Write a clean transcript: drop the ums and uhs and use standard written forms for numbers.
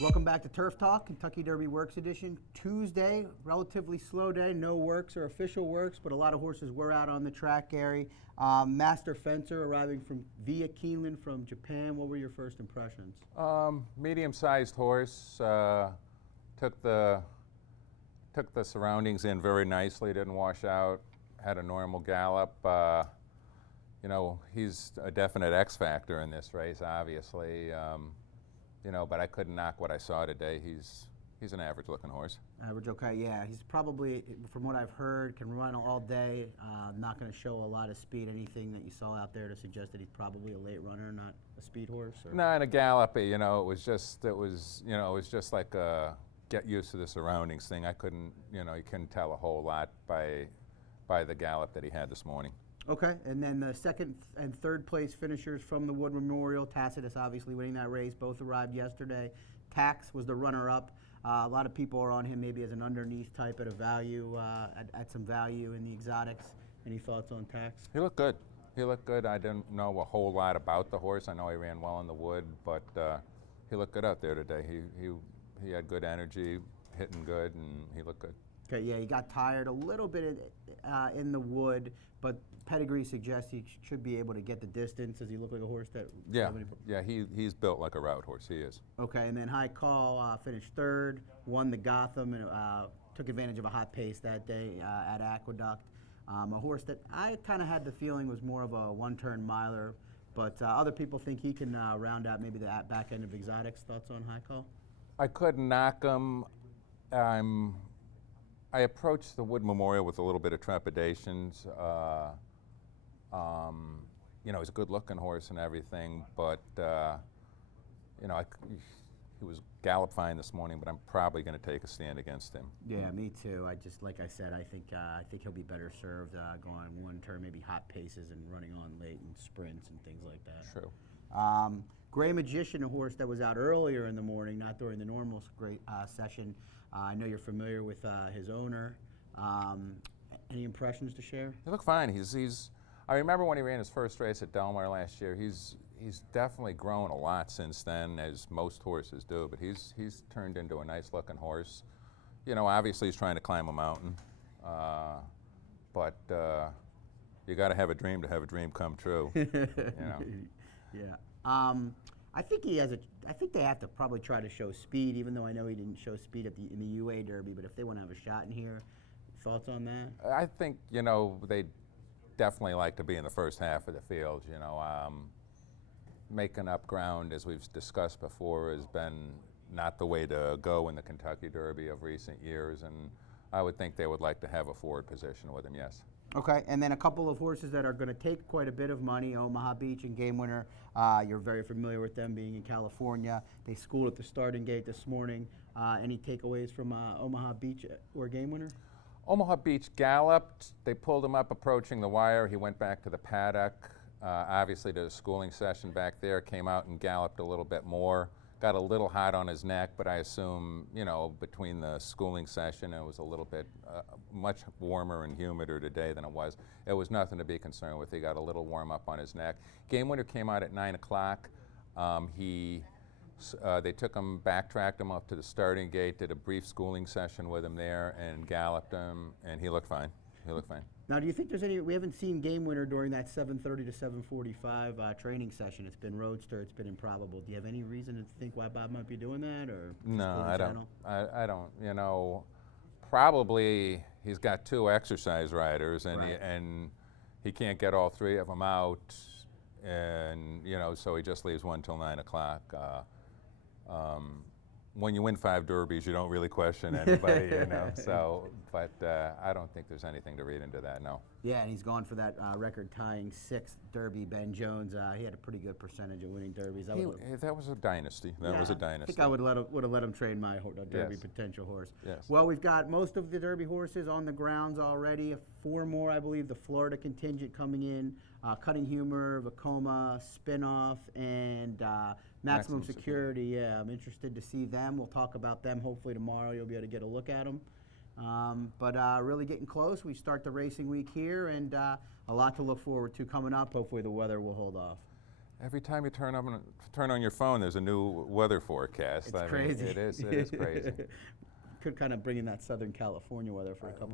Welcome back to Turf Talk, Kentucky Derby Works Edition. Tuesday, relatively slow day, no works or official works, but a lot of horses were out on the track, Gary. Master Fencer arriving via Keeneland from Japan. What were your first impressions? Medium-sized horse. Took the surroundings in very nicely. Didn't wash out. Had a normal gallop. He's a definite X factor in this race, obviously. But I couldn't knock what I saw today. He's an average-looking horse. Average, okay, yeah. He's probably, from what I've heard, can run all day. Not going to show a lot of speed. Anything that you saw out there to suggest that he's probably a late runner, not a speed horse? Or? No, in a gallop, it was just like a get used to the surroundings thing. I couldn't, you couldn't tell a whole lot by the gallop that he had this morning. Okay, and then the second and third place finishers from the Wood Memorial, Tacitus obviously winning that race, both arrived yesterday. Tax was the runner-up. A lot of people are on him maybe as an underneath type at a value, at some value in the exotics. Any thoughts on Tax? He looked good. He looked good. I didn't know a whole lot about the horse. I know he ran well in the Wood, but he looked good out there today. He had good energy, hitting good, and he looked good. Okay, yeah, he got tired a little bit in the Wood, but pedigree suggests he should be able to get the distance. Does he look like a horse that? Yeah, he's built like a route horse. He is. Okay, and then Haikal finished third, won the Gotham, and took advantage of a hot pace that day at Aqueduct. A horse that I kind of had the feeling was more of a one-turn miler, but other people think he can round out maybe the back end of exotics. Thoughts on Haikal? I couldn't knock him. I approached the Wood Memorial with a little bit of trepidations. He's a good-looking horse and everything, but he was gallop fine this morning. But I'm probably going to take a stand against him. Yeah, me too. Like I said, I think he'll be better served going one turn, maybe hot paces and running on late and sprints and things like that. True. Gray Magician, a horse that was out earlier in the morning, not during the normal session. I know you're familiar with his owner. Any impressions to share? He looked fine. I remember when he ran his first race at Del Mar last year. He's definitely grown a lot since then, as most horses do. But he's turned into a nice-looking horse. Obviously he's trying to climb a mountain, but you got to have a dream to have a dream come true. Yeah. I think I think they have to probably try to show speed, even though I know he didn't show speed in the UA Derby. But if they want to have a shot in here, thoughts on that? I think they definitely like to be in the first half of the field. Making up ground, as we've discussed before, has been not the way to go in the Kentucky Derby of recent years, and I would think they would like to have a forward position with him. Yes. Okay, and then a couple of horses that are going to take quite a bit of money, Omaha Beach and Game Winner. You're very familiar with them being in California. They schooled at the starting gate this morning. Any takeaways from Omaha Beach or Game Winner? Omaha Beach galloped. They pulled him up approaching the wire. He went back to the paddock, obviously to the schooling session back there, came out and galloped a little bit more. Got a little hot on his neck, but I assume, between the schooling session, it was a little bit much warmer and humider today than it was. It was nothing to be concerned with. He got a little warm up on his neck. Game Winner came out at 9 o'clock. They took him, backtracked him up to the starting gate, did a brief schooling session with him there, and galloped him, and he looked fine. He looked fine. Now, do you think there's we haven't seen Game Winner during that 7:30 to 7:45 training session. It's been roadster, it's been improbable. Do you have any reason to think why Bob might be doing that, or? No, I don't. I don't. Probably he's got 2 exercise riders, and right. he can't get all 3 of them out, and so he just leaves one till 9 o'clock. When you win 5 derbies, you don't really question anybody, So, but I don't think there's anything to read into that. No. Yeah, and he's gone for that record-tying 6th Derby. Ben Jones, he had a pretty good percentage of winning derbies. That was a dynasty. That was a dynasty. I think I would have let him train my Derby potential horse. Yes. Well, we've got most of the Derby horses on the grounds already. 4 more, I believe. The Florida contingent coming in. Cutting Humor, Vacoma, Spinoff, and Maximum Security. Yeah, I'm interested to see them. We'll talk about them hopefully tomorrow. You'll be able to get a look at them. But really getting close. We start the racing week here, and a lot to look forward to coming up. Hopefully the weather will hold off. Every time you turn on your phone, there's a new weather forecast. It's crazy. It is crazy. Could kind of bring in that Southern California weather for a couple